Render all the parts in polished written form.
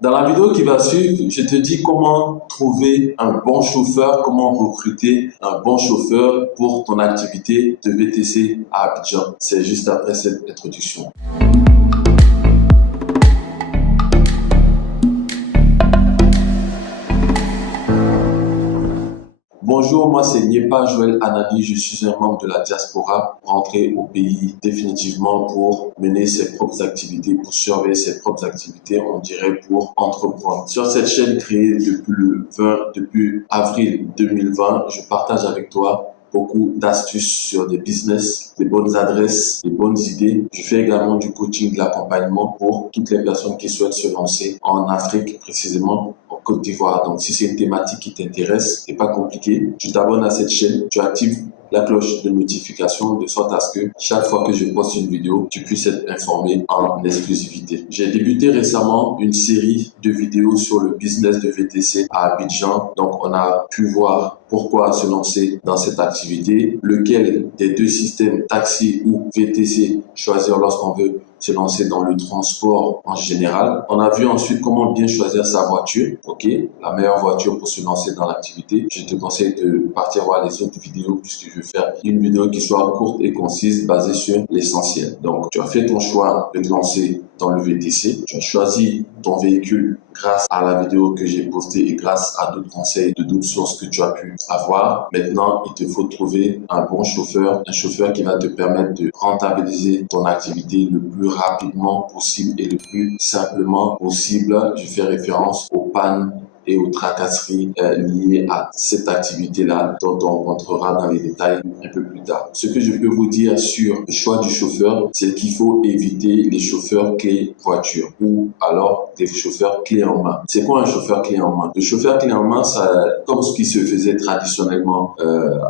Dans la vidéo qui va suivre, je te dis comment trouver un bon chauffeur, comment recruter un bon chauffeur pour ton activité de VTC à Abidjan. C'est juste après cette introduction. Bonjour, moi c'est Niepa Joël Anani, je suis un membre de la diaspora rentré au pays définitivement pour mener ses propres activités, pour surveiller ses propres activités, on dirait pour entreprendre. Sur cette chaîne créée depuis avril 2020, je partage avec toi beaucoup d'astuces sur des business, des bonnes adresses, des bonnes idées. Je fais également du coaching, de l'accompagnement pour toutes les personnes qui souhaitent se lancer en Afrique, précisément en Côte d'Ivoire. Donc, si c'est une thématique qui t'intéresse, c'est pas compliqué. Tu t'abonnes à cette chaîne, tu actives la cloche de notification de sorte à ce que chaque fois que je poste une vidéo, tu puisses être informé en exclusivité. J'ai débuté récemment une série de vidéos sur le business de VTC à Abidjan. Donc, on a pu voir pourquoi se lancer dans cette activité, lequel des deux systèmes, taxi ou VTC, choisir lorsqu'on veut se lancer dans le transport en général. On a vu ensuite comment bien choisir sa voiture, la meilleure voiture pour se lancer dans l'activité. Je te conseille de partir voir les autres vidéos puisque je vais faire une vidéo qui soit courte et concise basée sur l'essentiel. Donc, tu as fait ton choix de te lancer dans le VTC. Tu as choisi ton véhicule grâce à la vidéo que j'ai postée et grâce à d'autres conseils de d'autres sources que tu as pu avoir. Maintenant, il te faut trouver un bon chauffeur, un chauffeur qui va te permettre de rentabiliser ton activité le plus rapidement possible et le plus simplement possible. Je fais référence aux pannes et aux tracasseries liées à cette activité-là dont on rentrera dans les détails un peu plus tard. Ce que je peux vous dire sur le choix du chauffeur, c'est qu'il faut éviter les chauffeurs clé voiture ou alors des chauffeurs clé en main. C'est quoi un chauffeur clé en main? Le chauffeur clé en main, ça, comme ce qui se faisait traditionnellement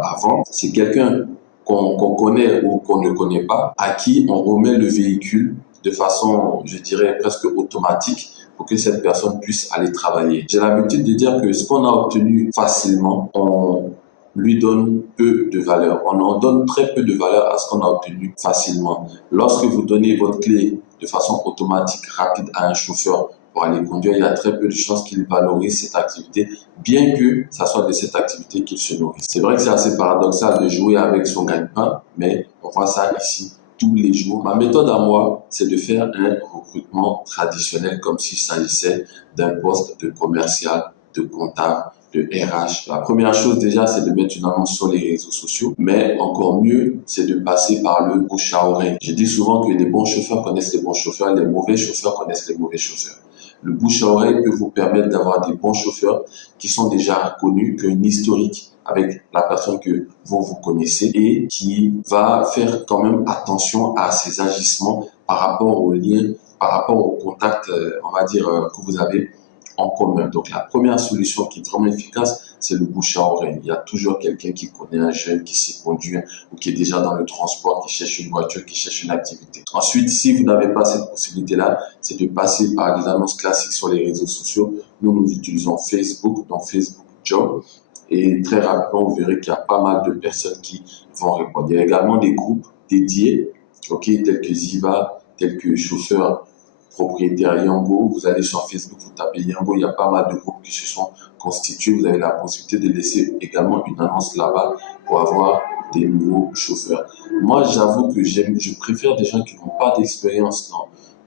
avant, c'est quelqu'un qu'on connaît ou qu'on ne connaît pas, à qui on remet le véhicule de façon, je dirais, presque automatique pour que cette personne puisse aller travailler. J'ai l'habitude de dire que ce qu'on a obtenu facilement, on lui donne peu de valeur. On en donne très peu de valeur à ce qu'on a obtenu facilement. Lorsque vous donnez votre clé de façon automatique, rapide à un chauffeur pour aller conduire, il y a très peu de chances qu'il valorise cette activité, bien que ça soit de cette activité qu'il se nourrisse. C'est vrai que c'est assez paradoxal de jouer avec son gagne-pain, mais on voit ça ici tous les jours. Ma méthode à moi, c'est de faire un recrutement traditionnel comme s'il s'agissait d'un poste de commercial, de comptable, de RH. La première chose déjà, c'est de mettre une annonce sur les réseaux sociaux, mais encore mieux, c'est de passer par le bouche à oreille. Je dis souvent que les bons chauffeurs connaissent les bons chauffeurs, les mauvais chauffeurs connaissent les mauvais chauffeurs. Le bouche à oreille peut vous permettre d'avoir des bons chauffeurs qui sont déjà connus, qui ont une historique avec la personne que vous connaissez et qui va faire quand même attention à ses agissements par rapport aux liens, par rapport aux contacts, on va dire, que vous avez en commun. Donc, la première solution qui est vraiment efficace, c'est le bouche à oreille. Il y a toujours quelqu'un qui connaît un jeune qui sait conduire ou qui est déjà dans le transport, qui cherche une voiture, qui cherche une activité. Ensuite, si vous n'avez pas cette possibilité-là, c'est de passer par des annonces classiques sur les réseaux sociaux. Nous utilisons Facebook, donc Facebook Job. Et très rapidement, vous verrez qu'il y a pas mal de personnes qui vont répondre. Il y a également des groupes dédiés, tels que Ziva, tels que Chauffeur Propriétaire Yango. Vous allez sur Facebook, vous tapez Yango, il y a pas mal de groupes qui se sont constitués. Vous avez la possibilité de laisser également une annonce là-bas pour avoir des nouveaux chauffeurs. Moi, j'avoue que je préfère des gens qui n'ont pas d'expérience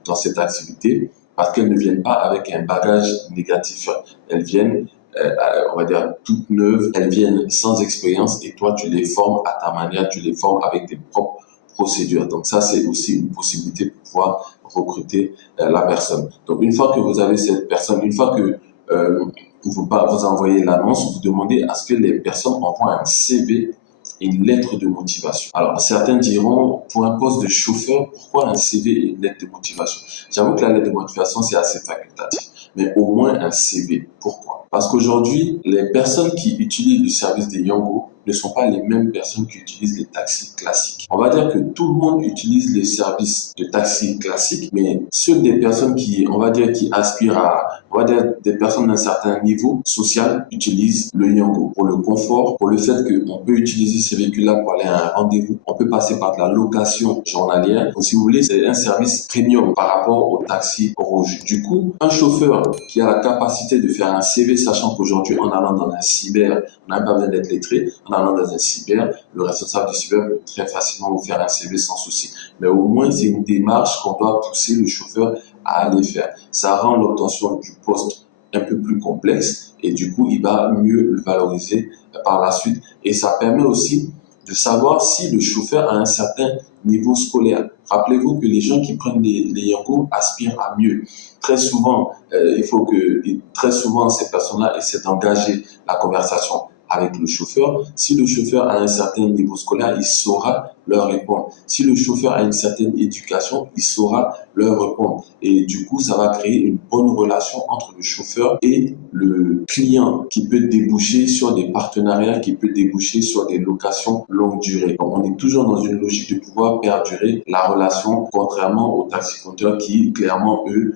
dans cette activité parce qu'elles ne viennent pas avec un bagage négatif. Elles viennent on va dire toutes neuves, elles viennent sans expérience et toi tu les formes à ta manière, tu les formes avec tes propres procédures. Donc ça c'est aussi une possibilité pour pouvoir recruter la personne. Donc une fois que vous avez cette personne, une fois que vous envoyez l'annonce, vous demandez à ce que les personnes envoient un CV et une lettre de motivation. Alors certains diront, pour un poste de chauffeur, pourquoi un CV et une lettre de motivation? J'avoue que la lettre de motivation c'est assez facultatif, mais au moins un CV. Pourquoi? Parce qu'aujourd'hui, les personnes qui utilisent le service des Yango ne sont pas les mêmes personnes qui utilisent les taxis classiques. On va dire que tout le monde utilise les services de taxi classiques, mais seules des personnes qui, on va dire, qui aspirent à, on va dire, des personnes d'un certain niveau social utilisent le Yango pour le confort, pour le fait qu'on peut utiliser ces véhicules-là pour aller à un rendez-vous. On peut passer par de la location journalière. Donc, si vous voulez, c'est un service premium par rapport au taxi rouge. Du coup, un chauffeur qui a la capacité de faire un CV, sachant qu'aujourd'hui, en allant dans un cyber, on n'a pas besoin d'être lettré, en allant dans un cyber, le responsable du cyber peut très facilement vous faire un CV sans souci. Mais au moins, c'est une démarche qu'on doit pousser le chauffeur à aller faire. Ça rend l'obtention du poste un peu plus complexe et du coup, il va mieux le valoriser par la suite. Et ça permet aussi de savoir si le chauffeur a un certain niveau scolaire. Rappelez-vous que les gens qui prennent les Yango aspirent à mieux. Très souvent, très souvent, ces personnes-là essaient d'engager la conversation avec le chauffeur. Si le chauffeur a un certain niveau scolaire, il saura leur répondre. Si le chauffeur a une certaine éducation, il saura leur répondre. Et du coup, ça va créer une bonne relation entre le chauffeur et le client qui peut déboucher sur des partenariats, qui peut déboucher sur des locations longue durée. Donc, on est toujours dans une logique de pouvoir perdurer la relation, contrairement aux taxi-compteurs qui, clairement, eux,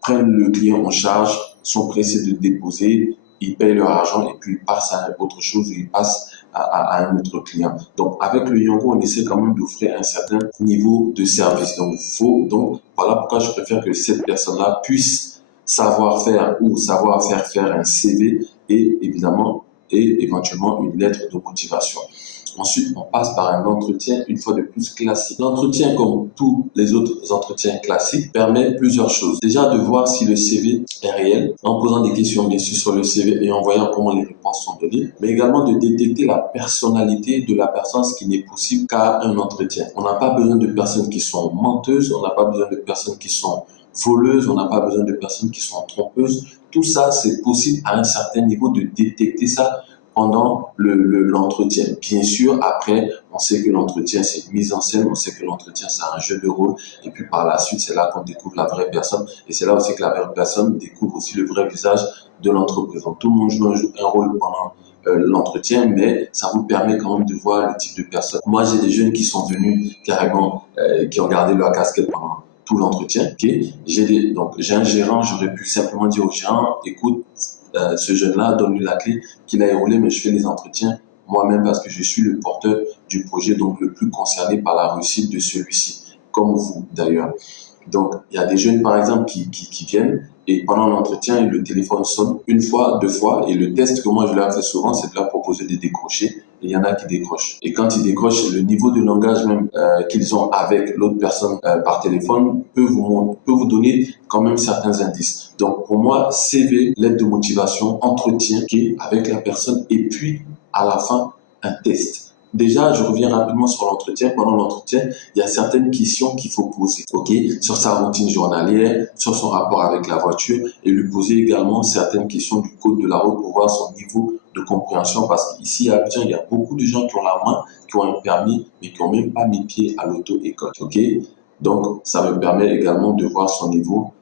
prennent le client en charge, sont pressés de le déposer, ils payent leur argent et puis ils passent à autre chose ou ils passent à un autre client. Donc, avec le Yango, on essaie quand même d'offrir un certain niveau de service. Donc, voilà pourquoi je préfère que cette personne-là puisse savoir faire ou savoir faire un CV et évidemment, et éventuellement une lettre de motivation. Ensuite, on passe par un entretien, une fois de plus, classique. L'entretien, comme tous les autres entretiens classiques, permet plusieurs choses. Déjà, de voir si le CV est réel, en posant des questions, bien sûr, sur le CV et en voyant comment les réponses sont données, mais également de détecter la personnalité de la personne, ce qui n'est possible qu'à un entretien. On n'a pas besoin de personnes qui sont menteuses, on n'a pas besoin de personnes qui sont voleuses, on n'a pas besoin de personnes qui sont trompeuses. Tout ça, c'est possible à un certain niveau de détecter ça pendant l'entretien. Bien sûr, après, on sait que l'entretien, c'est une mise en scène, on sait que l'entretien, c'est un jeu de rôle, et puis par la suite, c'est là qu'on découvre la vraie personne, et c'est là aussi que la vraie personne découvre aussi le vrai visage de l'entreprise. Donc, tout le monde joue un rôle pendant l'entretien, mais ça vous permet quand même de voir le type de personne. Moi, j'ai des jeunes qui sont venus carrément, qui ont gardé leur casquette pendant tout l'entretien. Okay? Donc, j'ai un gérant, j'aurais pu simplement dire au gérant, écoute, ce jeune-là, donne-lui la clé qu'il a roulé, mais je fais les entretiens moi-même parce que je suis le porteur du projet, donc le plus concerné par la réussite de celui-ci, comme vous d'ailleurs. Donc, il y a des jeunes, par exemple, qui viennent et pendant l'entretien, le téléphone sonne une fois, deux fois, et le test que moi je leur fais souvent, c'est de leur proposer de décrocher, et il y en a qui décrochent. Et quand ils décrochent, le niveau de langage même qu'ils ont avec l'autre personne par téléphone peut vous donner quand même certains indices. Donc, pour moi, CV, lettre de motivation, entretien avec la personne, et puis, à la fin, un test. Déjà, je reviens rapidement sur l'entretien. Pendant l'entretien, il y a certaines questions qu'il faut poser, sur sa routine journalière, sur son rapport avec la voiture, et lui poser également certaines questions du code de la route pour voir son niveau de compréhension, parce qu'ici à Abidjan, il y a beaucoup de gens qui ont la main, qui ont un permis, mais qui n'ont même pas mis pied à l'auto-école, Donc, ça me permet également de voir son niveau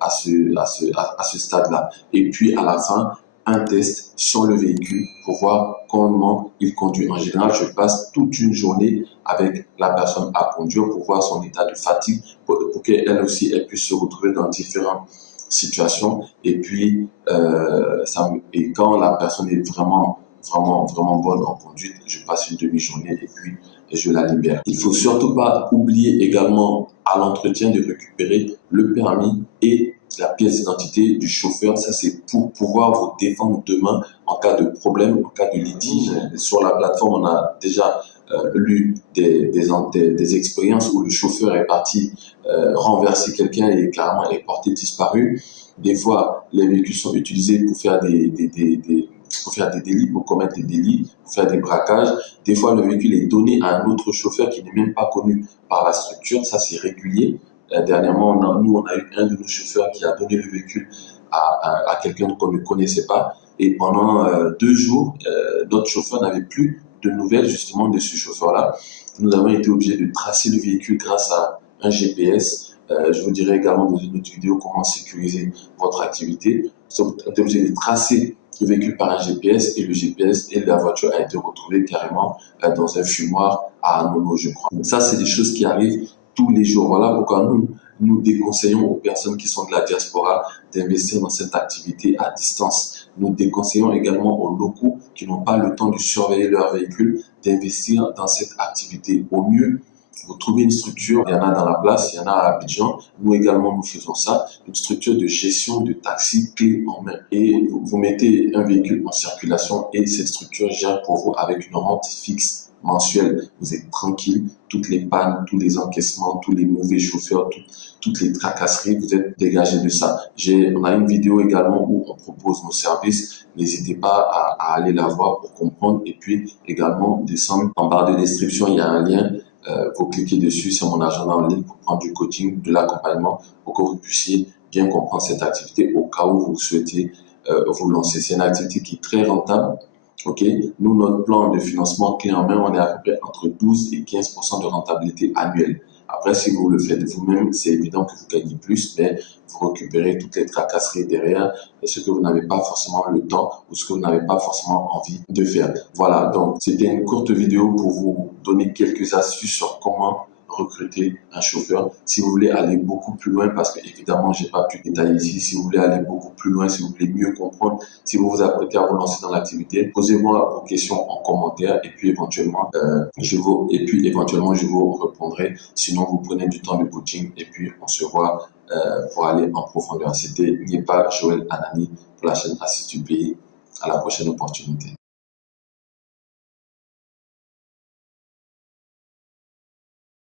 à ce stade-là. Et puis, à la fin, un test sur le véhicule pour voir comment il conduit. En général, je passe toute une journée avec la personne à conduire pour voir son état de fatigue, pour qu'elle aussi elle puisse se retrouver dans différentes situations. Et puis, et quand la personne est vraiment bonne en conduite, je passe une demi-journée et puis je la libère. Il faut surtout pas oublier également à l'entretien de récupérer le permis et la pièce d'identité du chauffeur. Ça, c'est pour pouvoir vous défendre demain en cas de problème, en cas de litige. Sur la plateforme, on a déjà lu des expériences où le chauffeur est parti renverser quelqu'un et carrément est porté disparu. Des fois, les véhicules sont utilisés pour faire des délits, pour commettre des délits, pour faire des braquages. Des fois, le véhicule est donné à un autre chauffeur qui n'est même pas connu par la structure. Ça, c'est régulier. Dernièrement, on a eu un de nos chauffeurs qui a donné le véhicule à quelqu'un qu'on ne connaissait pas. Et pendant 2 jours, notre chauffeur n'avait plus de nouvelles justement de ce chauffeur-là. Nous avons été obligés de tracer le véhicule grâce à un GPS Je vous dirai également dans une autre vidéo comment sécuriser votre activité. Vous êtes obligé de tracer le véhicule par un GPS et le GPS et la voiture a été retrouvée carrément dans un fumoir à Anono, je crois. Ça, c'est des choses qui arrivent tous les jours. Voilà pourquoi nous déconseillons aux personnes qui sont de la diaspora d'investir dans cette activité à distance. Nous déconseillons également aux locaux qui n'ont pas le temps de surveiller leur véhicule d'investir dans cette activité. Au mieux, vous trouvez une structure, il y en a dans la place, il y en a à Abidjan. Nous également, nous faisons ça, une structure de gestion de taxi clé en main. Et vous mettez un véhicule en circulation et cette structure gère pour vous avec une rente fixe mensuelle. Vous êtes tranquille, toutes les pannes, tous les encaissements, tous les mauvais chauffeurs, toutes les tracasseries, vous êtes dégagé de ça. On a une vidéo également où on propose nos services. N'hésitez pas à aller la voir pour comprendre et puis également descendre en barre de description, il y a un lien. Vous cliquez dessus, c'est mon agenda en ligne pour prendre du coaching, de l'accompagnement pour que vous puissiez bien comprendre cette activité au cas où vous souhaitez vous lancer. C'est une activité qui est très rentable. Ok, nous, notre plan de financement clé en main, on est à peu près entre 12 et 15% de rentabilité annuelle. Après, si vous le faites vous-même, c'est évident que vous gagnez plus, mais vous récupérez toutes les tracasseries derrière et ce que vous n'avez pas forcément le temps ou ce que vous n'avez pas forcément envie de faire. Voilà, donc c'était une courte vidéo pour vous donner quelques astuces sur comment recruter un chauffeur. Si vous voulez aller beaucoup plus loin, parce que évidemment, j'ai pas pu détailler ici, si vous voulez aller beaucoup plus loin, si vous voulez mieux comprendre, si vous vous apprêtez à vous lancer dans l'activité, posez-moi vos questions en commentaire et puis éventuellement, je vous répondrai. Sinon, vous prenez du temps de coaching et puis on se voit pour aller en profondeur. C'était Niepa Joël Anani pour la chaîne Assise du pays. À la prochaine opportunité.